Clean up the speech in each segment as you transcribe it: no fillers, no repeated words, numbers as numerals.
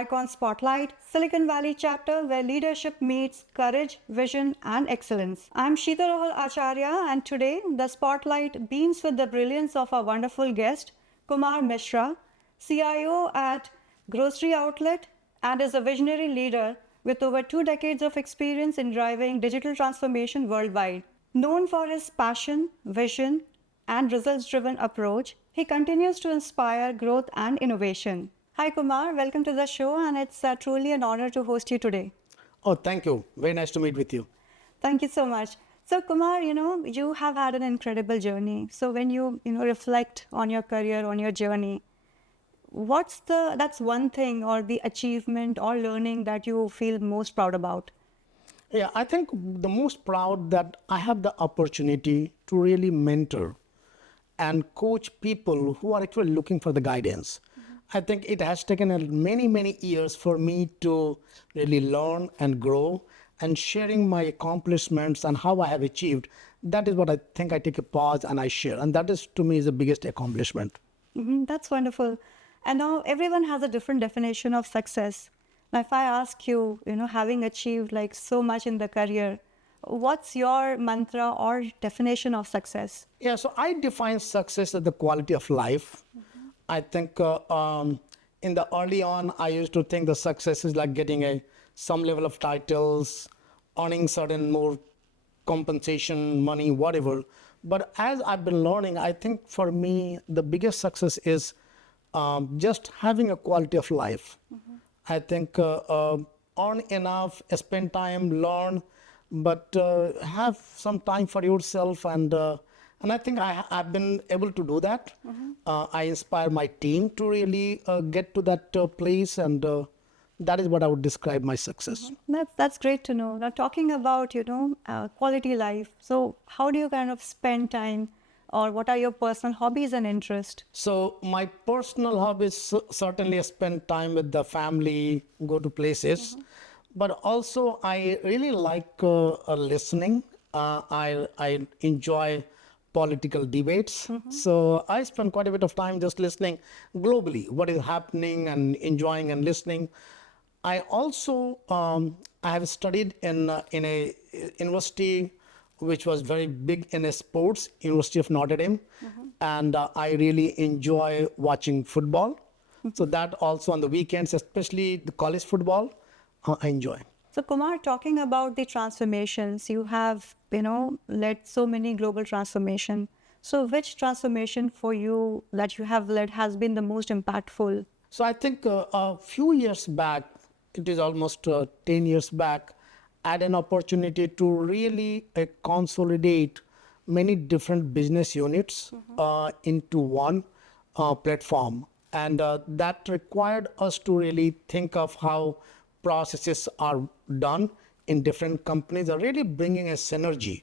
Icon Spotlight, Silicon Valley chapter where leadership meets courage, vision, and excellence. I'm Sheetal Acharya, and today the spotlight beams with the brilliance of our wonderful guest, Kumar Mishra, CIO at Grocery Outlet, and is a visionary leader with over 2 decades of experience in driving digital transformation worldwide. Known for his passion, vision, and results-driven approach, he continues to inspire growth and innovation. Hi Kumar, welcome to the show, and it's truly an honor to host you today. Oh, thank you. Very nice to meet with you. Thank you so much. So Kumar, you have had an incredible journey. So when you reflect on your career, on your journey, that's one thing or the achievement or learning that you feel most proud about? Yeah, I think the most proud that I have the opportunity to really mentor and coach people who are actually looking for the guidance. I think it has taken many, many years for me to really learn and grow, and sharing my accomplishments and how I have achieved. That is what I think I take a pause and I share. And that is, to me, is the biggest accomplishment. That's wonderful. And now everyone has a different definition of success. Now, if I ask you, having achieved like so much in the career, what's your mantra or definition of success? Yeah, so I define success as the quality of life. I think in the early on, I used to think the success is like getting some level of titles, earning certain more compensation, money, whatever. But as I've been learning, I think for me, the biggest success is just having a quality of life. I think earn enough, spend time, learn, but have some time for yourself. And I think I've been able to do that. I inspire my team to really get to that place, and that is what I would describe my success. That's great to know. Now, talking about quality life. So, how do you kind of spend time, or what are your personal hobbies and interests? So my personal hobbies certainly spend time with the family, go to places, but also I really like listening. I enjoy political debates. So I spend quite a bit of time just listening globally, what is happening, and enjoying and listening. I also I have studied in a university which was very big in sports, University of Notre Dame, and I really enjoy watching football. So that also on the weekends, especially the college football, I enjoy. So, Kumar, talking about the transformations, you have, led so many global transformation. So, which transformation for you that you have led has been the most impactful? So I think a few years back, it is almost 10 years back, I had an opportunity to really consolidate many different business units into one platform. And that required us to really think of how processes are done in different companies, are really bringing a synergy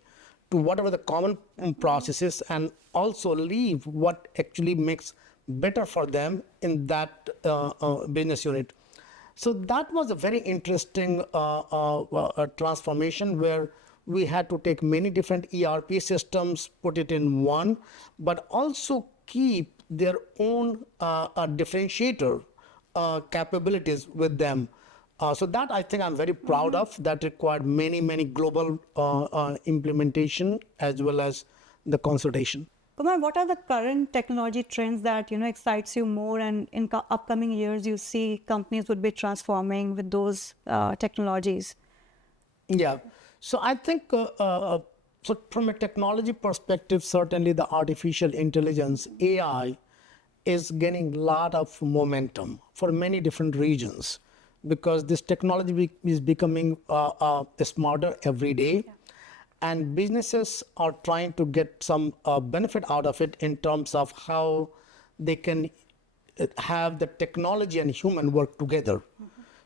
to whatever the common processes, and also leave what actually makes better for them in that business unit. So that was a very interesting transformation, where we had to take many different ERP systems, put it in one, but also keep their own differentiator capabilities with them. So that I think I'm very proud of. That required many, many global implementation as well as the consultation. Kumar, what are the current technology trends that excites you more, and in upcoming years you see companies would be transforming with those technologies? Yeah, so I think so from a technology perspective, certainly the artificial intelligence (AI) is gaining a lot of momentum for many different regions, because this technology is becoming smarter every day. Yeah. And businesses are trying to get some benefit out of it in terms of how they can have the technology and human work together.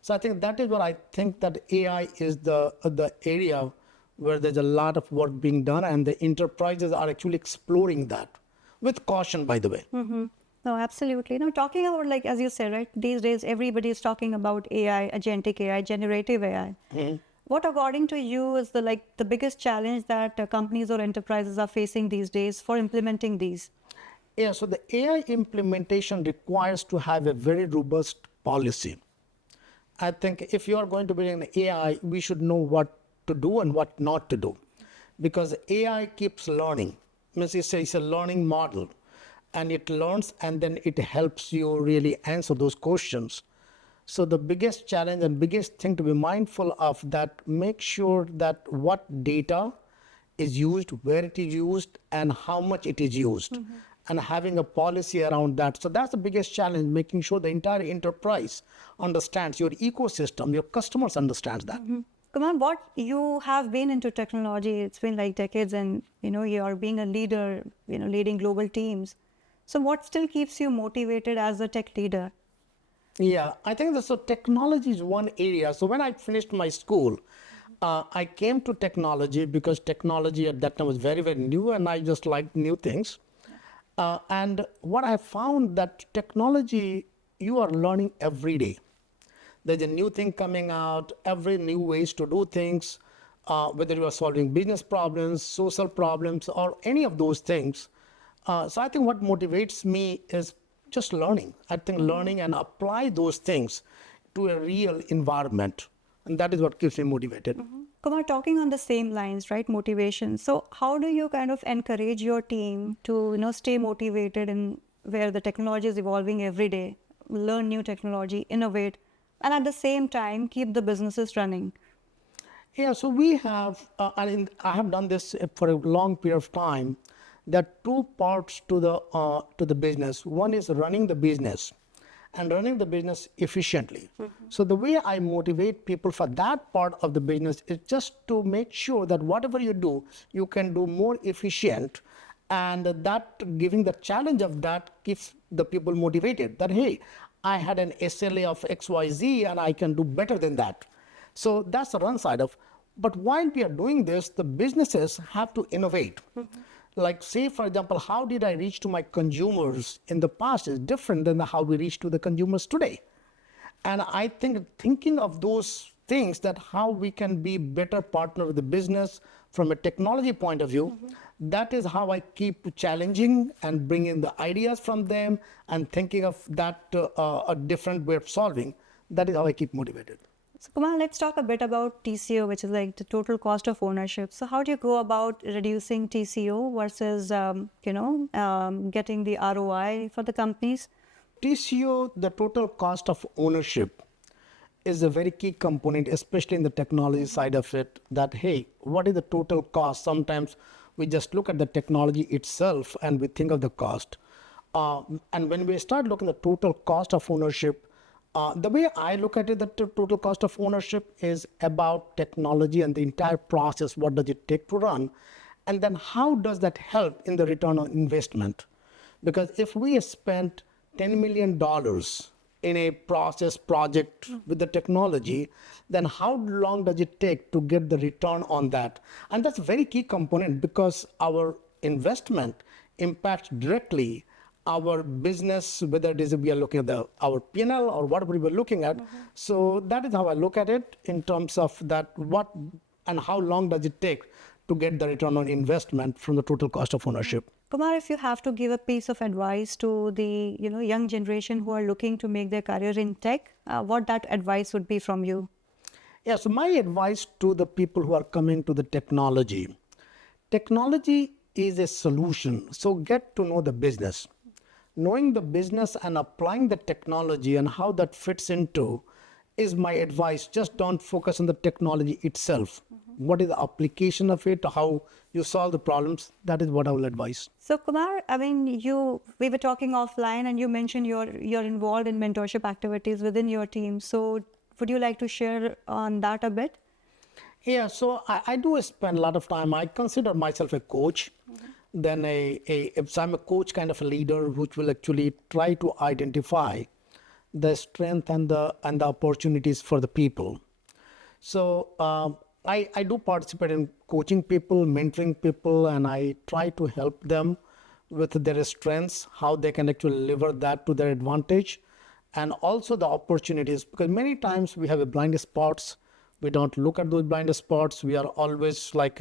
So I think that is what I think, that AI is the area where there's a lot of work being done, and the enterprises are actually exploring that with caution, by the way. No, absolutely. Now, talking about, like, as you said, right, these days everybody is talking about AI, agentic AI, generative AI. What, according to you, is the biggest challenge that companies or enterprises are facing these days for implementing these? Yeah, so the AI implementation requires to have a very robust policy. I think if you are going to be an AI, we should know what to do and what not to do. Because AI keeps learning. Means it's a learning model. And it learns and then it helps you really answer those questions. So the biggest challenge and biggest thing to be mindful of that, make sure that what data is used, where it is used, and how much it is used, and having a policy around that. So that's the biggest challenge, making sure the entire enterprise understands your ecosystem, your customers understands that. Kumar, what you have been into technology, it's been like decades, and you are being a leader, leading global teams. So what still keeps you motivated as a tech leader? Yeah, I think that so technology is one area. So when I finished my school, I came to technology because technology at that time was very, very new and I just liked new things. And what I found that technology, you are learning every day. There's a new thing coming out, every new ways to do things, whether you are solving business problems, social problems, or any of those things. So I think what motivates me is just learning. I think learning and apply those things to a real environment. And that is what keeps me motivated. Kumar, talking on the same lines, right? Motivation. So how do you kind of encourage your team to, stay motivated in where the technology is evolving every day, learn new technology, innovate, and at the same time, keep the businesses running? Yeah, so we have, I have done this for a long period of time. There are two parts to the business. One is running the business and running the business efficiently. So the way I motivate people for that part of the business is just to make sure that whatever you do, you can do more efficient, and that giving the challenge of that keeps the people motivated. That hey, I had an SLA of XYZ and I can do better than that. So that's the run side of. But while we are doing this, the businesses have to innovate. Like say, for example, how did I reach to my consumers in the past is different than how we reach to the consumers today. And I think thinking of those things, that how we can be better partner with the business from a technology point of view, that is how I keep challenging and bringing the ideas from them and thinking of that a different way of solving. That is how I keep motivated. So Kumar, let's talk a bit about TCO, which is like the total cost of ownership. So how do you go about reducing TCO versus, getting the ROI for the companies? TCO, the total cost of ownership, is a very key component, especially in the technology side of it, that, hey, what is the total cost? Sometimes we just look at the technology itself and we think of the cost. And when we start looking at the total cost of ownership, the way I look at it, the total cost of ownership is about technology and the entire process. What does it take to run? And then how does that help in the return on investment? Because if we spent $10 million in a process project with the technology, then how long does it take to get the return on that? And that's a very key component, because our investment impacts directly our business, whether it is we are looking at our P&L or whatever we were looking at. So that is how I look at it in terms of that, what and how long does it take to get the return on investment from the total cost of ownership. Kumar, if you have to give a piece of advice to the young generation who are looking to make their career in tech, what that advice would be from you? Yeah, so my advice to the people who are coming to the technology is a solution. So get to know the business. Knowing the business and applying the technology and how that fits into is my advice. Just don't focus on the technology itself. What is the application of it, how you solve the problems? That is what I will advise. So Kumar, I mean, we were talking offline and you mentioned you're involved in mentorship activities within your team. So would you like to share on that a bit? Yeah, so I do spend a lot of time. I consider myself a coach. Then if I'm a coach, kind of a leader, which will actually try to identify the strength and the opportunities for the people. So I do participate in coaching people, mentoring people, and I try to help them with their strengths, how they can actually lever that to their advantage, and also the opportunities, because many times we have a blind spots. We don't look at those blind spots. We are always like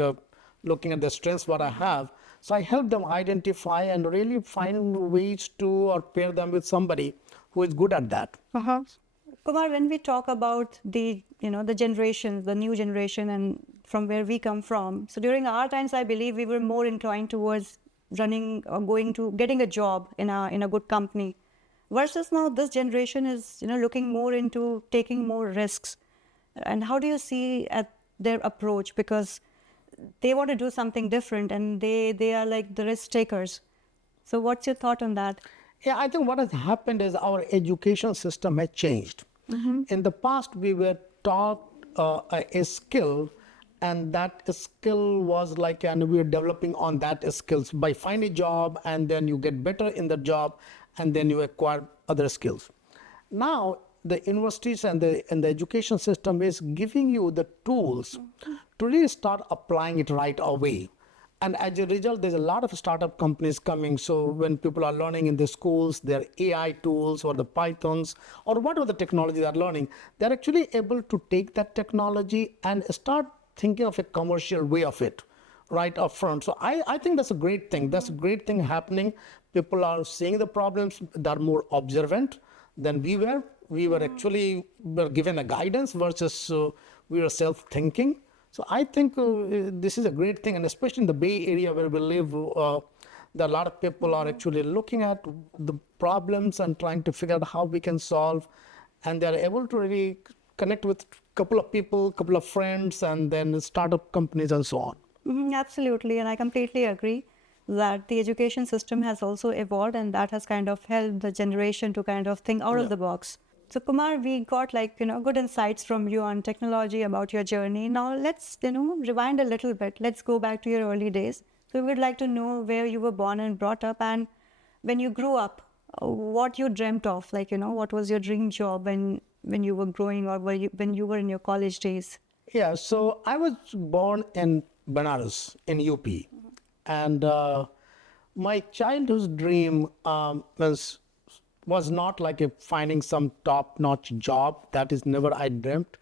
looking at the strengths what I have. So I help them identify and really find ways to or pair them with somebody who is good at that. Kumar, when we talk about the generations, the new generation, and from where we come from, so during our times, I believe we were more inclined towards running or going to getting a job in a good company, versus now this generation is looking more into taking more risks. And how do you see at their approach? Because they want to do something different, and they are like the risk takers. So what's your thought on that? Yeah, I think what has happened is our education system has changed. In the past, we were taught a skill, and that skill was like, and we were developing on that skills by finding a job, and then you get better in the job, and then you acquire other skills. Now, the universities and the education system is giving you the tools to really start applying it right away. And as a result, there's a lot of startup companies coming. So when people are learning in the schools, their AI tools or the Pythons or whatever the technology they're learning, they're actually able to take that technology and start thinking of a commercial way of it right up front. So I think that's a great thing. That's a great thing happening. People are seeing the problems. They're more observant than we were. We were actually given a guidance versus we were self-thinking. So I think this is a great thing, and especially in the Bay Area where we live, there are a lot of people are actually looking at the problems and trying to figure out how we can solve, and they're able to really connect with a couple of people, couple of friends, and then startup companies and so on. Absolutely, and I completely agree that the education system has also evolved, and that has kind of helped the generation to kind of think out of the box. So Kumar, we got good insights from you on technology about your journey. Now let's rewind a little bit. Let's go back to your early days. So we would like to know where you were born and brought up, and when you grew up, what you dreamt of. What was your dream job when you were growing, or when you were in your college days? Yeah, so I was born in Banaras in UP, and my childhood dream was not like finding some top-notch job. That is never I dreamt.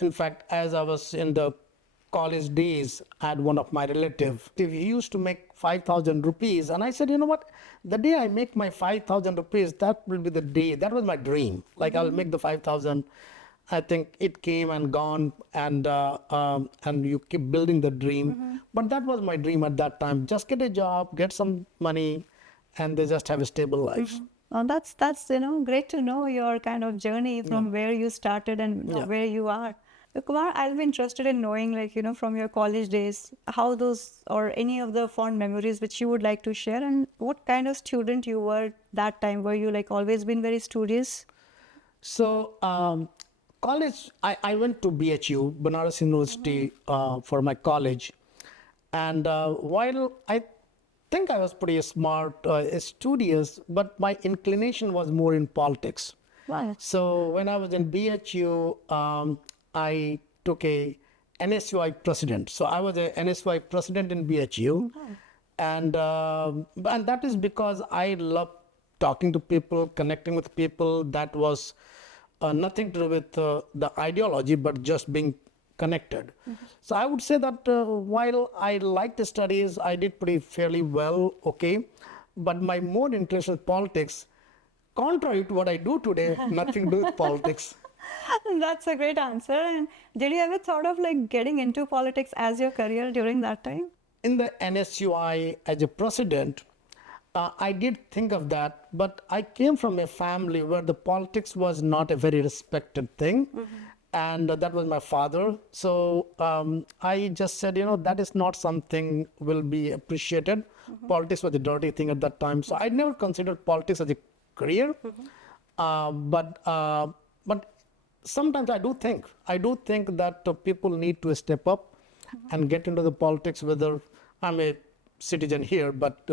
In fact, as I was in the college days, I had one of my relatives. He used to make 5,000 rupees. And I said, you know what? The day I make my 5,000 rupees, that will be the day. That was my dream. Like I'll make the 5,000. I think it came and gone, and you keep building the dream. But that was my dream at that time. Just get a job, get some money, and they just have a stable life. Well, that's great to know your kind of journey from where you started and now where you are. So, Kumar, I'll be interested in knowing, from your college days, how those or any of the fond memories which you would like to share, and what kind of student you were that time. Were you always been very studious? So, college, I went to BHU, Banaras University, for my college. And while I think I was pretty smart, studious, but my inclination was more in politics. Wow. So when I was in BHU, I took a NSUI president. So I was a NSUI president in BHU. And that is because I love talking to people, connecting with people. That was nothing to do with the ideology, but just being connected. So I would say that while I liked the studies, I did pretty fairly well, okay. But my more interest in politics, contrary to what I do today, nothing to do with politics. That's a great answer. And did you ever thought of getting into politics as your career during that time? In the NSUI as a president, I did think of that, but I came from a family where the politics was not a very respected thing. And that was my father. So I just said, that is not something will be appreciated. Politics was a dirty thing at that time. So I never considered politics as a career. But sometimes I do think that people need to step up and get into the politics, whether I'm a citizen here, but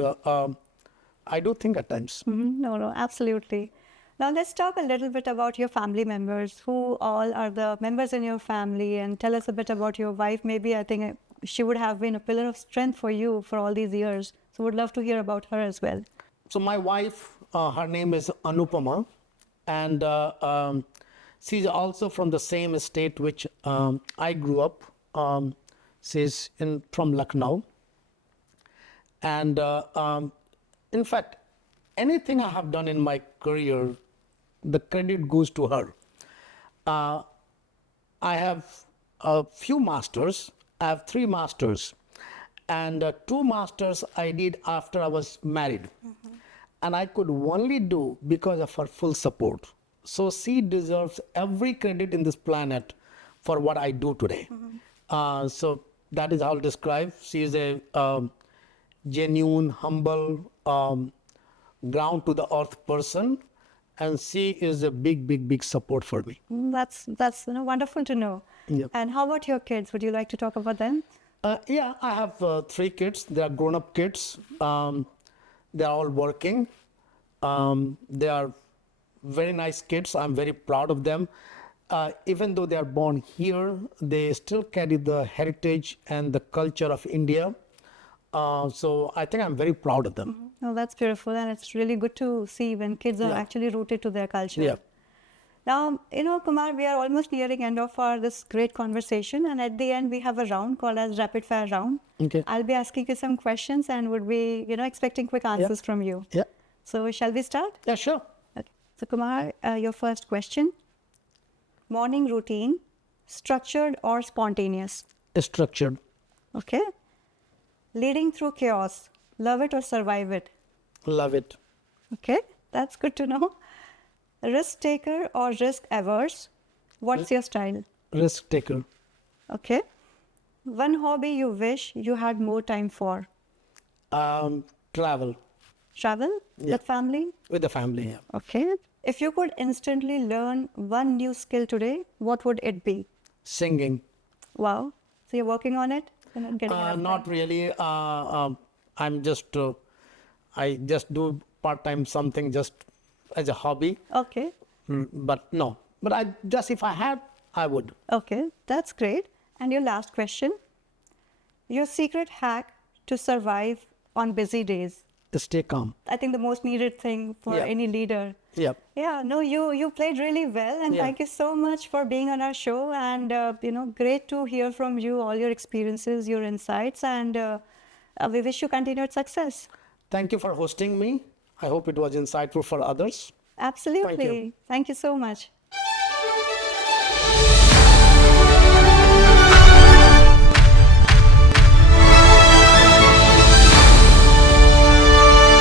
I do think at times. No, absolutely. Now let's talk a little bit about your family members. Who all are the members in your family, and tell us a bit about your wife. Maybe I think she would have been a pillar of strength for you for all these years. So would love to hear about her as well. So my wife, her name is Anupama, and she's also from the same state which I grew up. She's from Lucknow. And in fact, anything I have done in my career, the credit goes to her. Uh, I have a few masters. I have 3 masters, and 2 masters I did after I was married, and I could only do because of her full support. So she deserves every credit in this planet for what I do today. So that is how I'll describe. She is a genuine, humble, ground to the earth person, and she is a big support for me. That's wonderful to know. Yep. And how about your kids? Would you like to talk about them? Yeah, I have 3 kids. They are grown-up kids. They are all working. They are very nice kids. I'm very proud of them. Even though they are born here, they still carry the heritage and the culture of India. So I think I'm very proud of them. Oh, that's beautiful, and it's really good to see when kids are Yeah. actually rooted to their culture. Yeah. Now, Kumar, we are almost nearing end of our this great conversation, and at the end we have a round called as rapid fire round. Okay. I'll be asking you some questions and would be, expecting quick answers from you. Yeah. So shall we start? Yeah, sure. Okay. So Kumar, your first question: morning routine, structured or spontaneous? Structured. Okay. Leading through chaos, love it or survive it? Love it. Okay, that's good to know. Risk taker or risk averse? What's your style? Risk taker. Okay. One hobby you wish you had more time for? Travel Travel Yeah. with family? with the family. Yeah. Okay. If you could instantly learn one new skill today, what would it be? Singing. Wow. So you're working on it? You're not getting enough Not time? really. I'm just, I just do part-time something just as a hobby. Okay. But no. But if I had, I would. Okay. That's great. And your last question: your secret hack to survive on busy days? To stay calm. I think the most needed thing for Yeah. any leader. Yeah. Yeah, no, you played really well, and Yeah. thank you so much for being on our show. And great to hear from you all your experiences, your insights, and we wish you continued success. Thank you for hosting me. I hope it was insightful for others. Absolutely. Thank you so much.